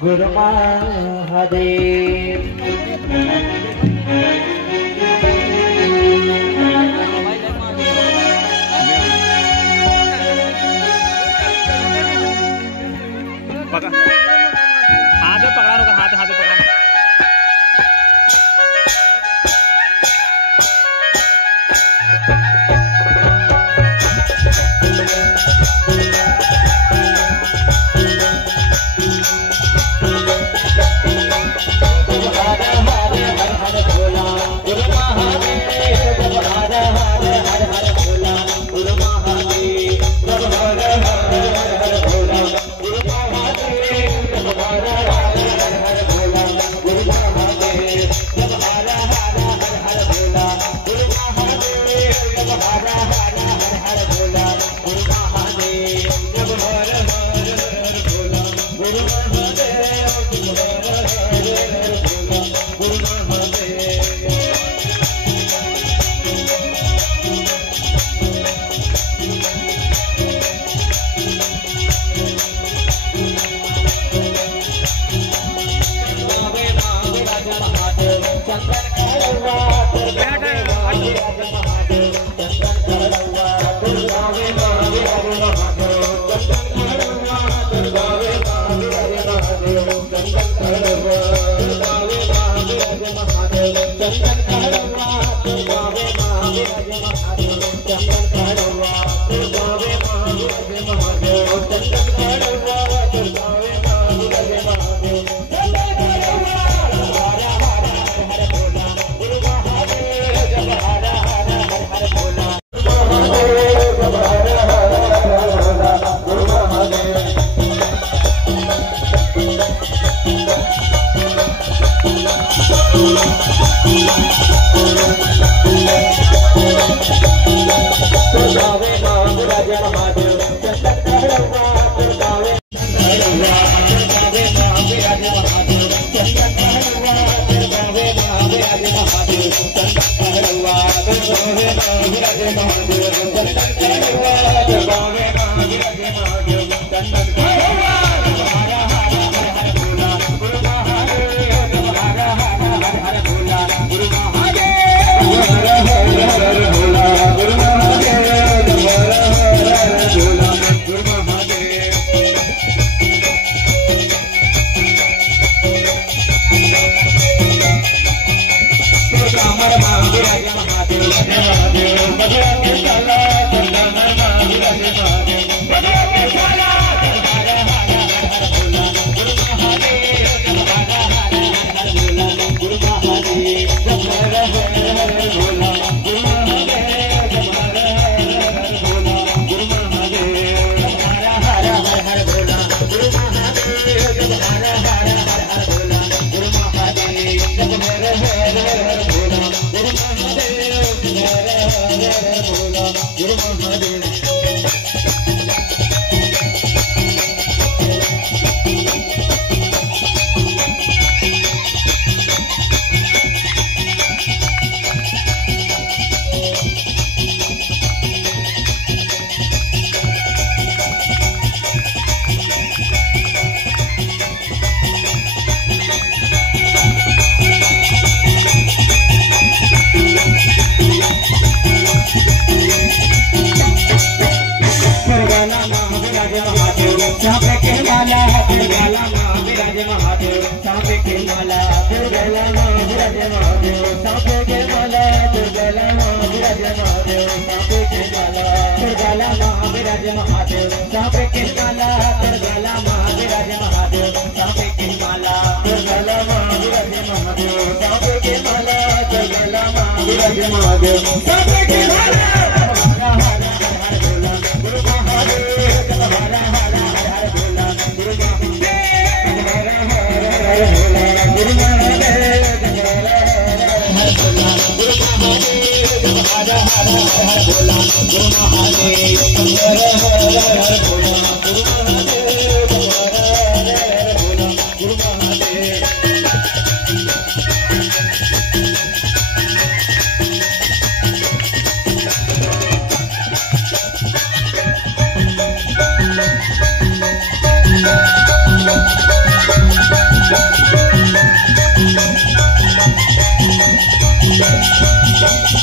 गुरु महादेव। हाथ में पकड़ा होगा, हाथ में पकड़ा।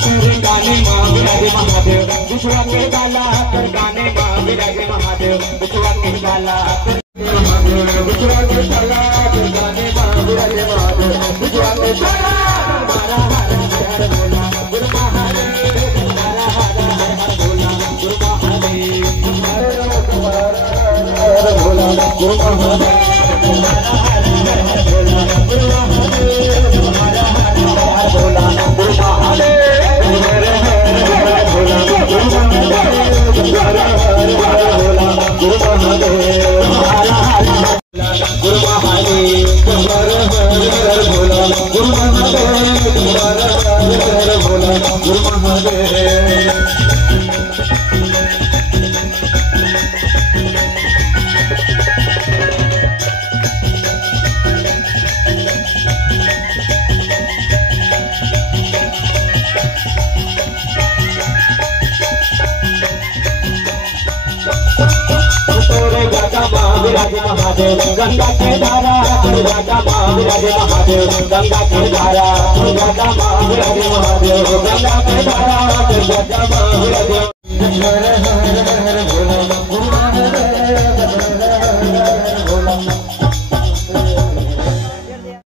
कर गाने माँ विराजे महादेव बिछुआ के गाला कर गाने माँ विराजे महादेव बिछुआ के गाला कर महादेव बिछुआ के गाला कर गाने माँ विराजे महादेव बिछुआ के गाला हरा हरा हर बोला गुरु महादेव हरा हरा हर बोला गुरु महादेव हर बोला गुरु महादेव विराजे महादेव गंगा के धारा राजा माँ विराजे महादेव गंगा के धारा राजा माँ विराजे महादेव गंगा के धारा राजा माँ विराजे हर हर हर भोला